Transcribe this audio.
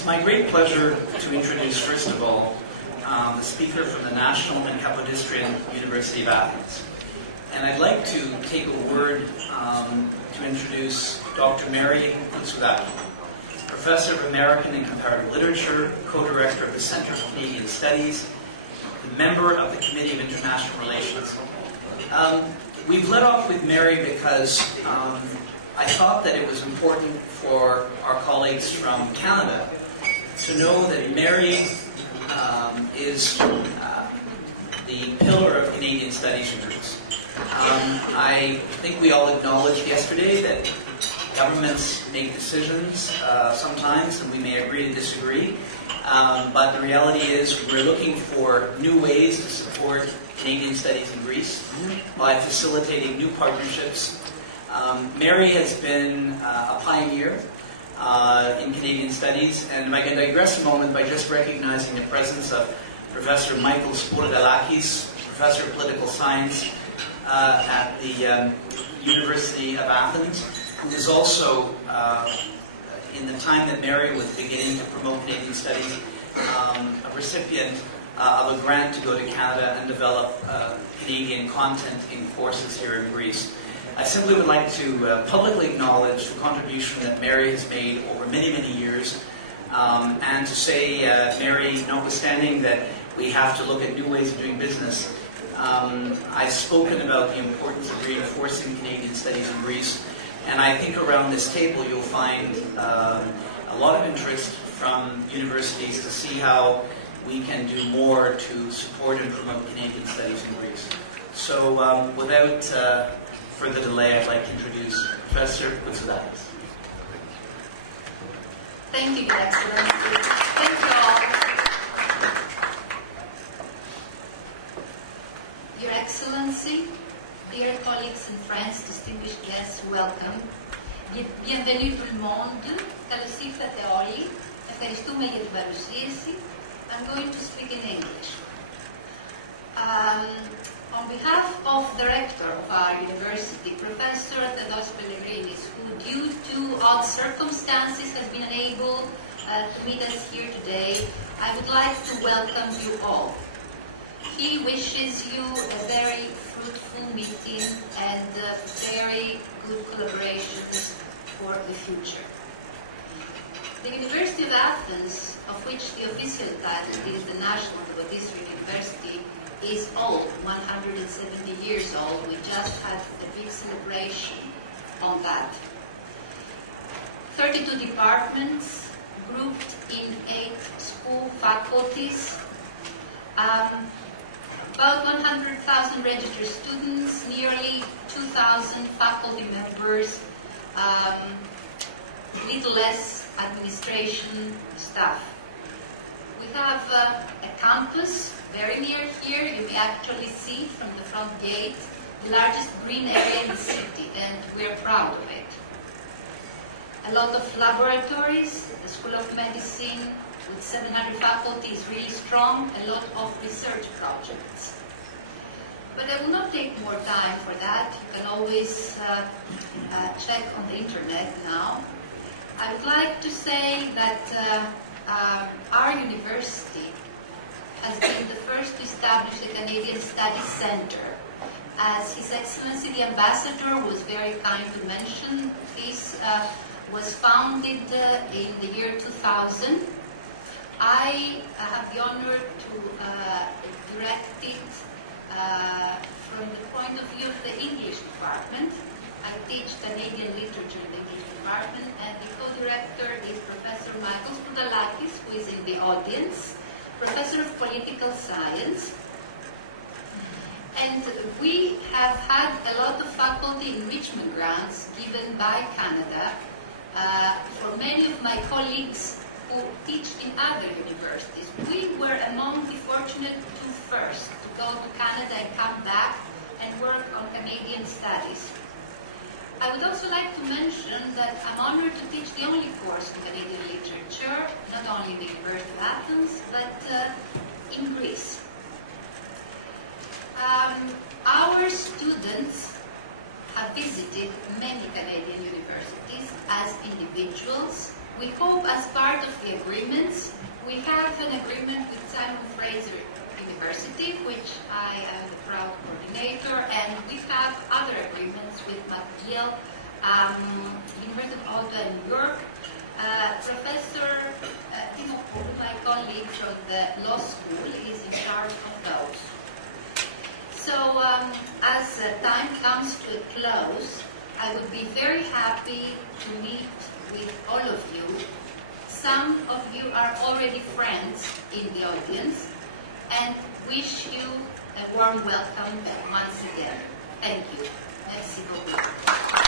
It's my great pleasure to introduce, first of all, the speaker from the National and Kapodistrian University of Athens. And I'd like to take a word to introduce Dr. Mary Koutsoudaki, Professor of American and Comparative Literature, co-director of the Center for Canadian Studies, member of the Committee of International Relations. We've led off with Mary because I thought that it was important for our colleagues from Canada to know that Mary is the pillar of Canadian studies in Greece. I think we all acknowledged yesterday that governments make decisions sometimes, and we may agree to disagree. But the reality is we're looking for new ways to support Canadian studies in Greece by facilitating new partnerships. Mary has been a pioneer in Canadian studies, and I can digress a moment by just recognizing the presence of Professor Michael Sporidalakis, Professor of Political Science at the University of Athens, who is also, in the time that Mary was beginning to promote Canadian studies, a recipient of a grant to go to Canada and develop Canadian content in courses here in Greece. I simply would like to publicly acknowledge the contribution that Mary has made over many, many years, and to say, Mary, notwithstanding that we have to look at new ways of doing business, I've spoken about the importance of reinforcing Canadian studies in Greece, and I think around this table you'll find a lot of interest from universities to see how we can do more to support and promote Canadian studies in Greece. So without further delay, I'd like to introduce Professor Koutsoudaki. Thank you, Your Excellency. Thank you all. Your Excellency, dear colleagues and friends, distinguished guests, welcome. Bienvenue tout le monde. Καλώς ήρθατε όλοι. Ευχαριστούμε για την παρουσίαση. I'm going to speak in English. On behalf of the rector of our university, Professor Athens Pellegrinis, who due to odd circumstances has been unable to meet us here today, I would like to welcome you all. He wishes you a very fruitful meeting and very good collaborations for the future. The University of Athens, of which the official title is the National Kapodistrian University, is old, 170 years old. We just had a big celebration on that. 32 departments grouped in 8 school faculties, about 100,000 registered students, nearly 2,000 faculty members, little less administration staff. We have a campus very near here. You may actually see from the front gate the largest green area in the city, and we're proud of it. A lot of laboratories. The School of Medicine with 700 faculty is really strong. A lot of research projects. But I will not take more time for that. You can always check on the internet now. I would like to say that our university has been the first to establish the Canadian Studies Centre. As His Excellency the Ambassador was very kind to mention, this was founded in the year 2000. I have the honor to direct it from the point of view of the English department. I teach Canadian literature in the English department, and the co-director is Professor Michael Sporidalakis, who is in the audience, Professor of Political Science. And we have had a lot of faculty enrichment grants given by Canada for many of my colleagues who teach in other universities. We were among the fortunate 2 first to go to Canada and come back and work on Canadian studies. I would also like to mention that I'm honored to teach the only course in Canadian literature, not only in the University of Athens, but in Greece. Our students have visited many Canadian universities as individuals. We hope as part of the agreements, we have an agreement with Simon Fraser University, which I am the proud coordinator, and we have other agreements with McGill, University of Ottawa in New York, Professor Timo, my colleague from the law school, is in charge of those. So as time comes to a close, I would be very happy to meet with all of you. Some of you are already friends in the audience, and wish you a warm welcome once again. Thank you. Merci beaucoup.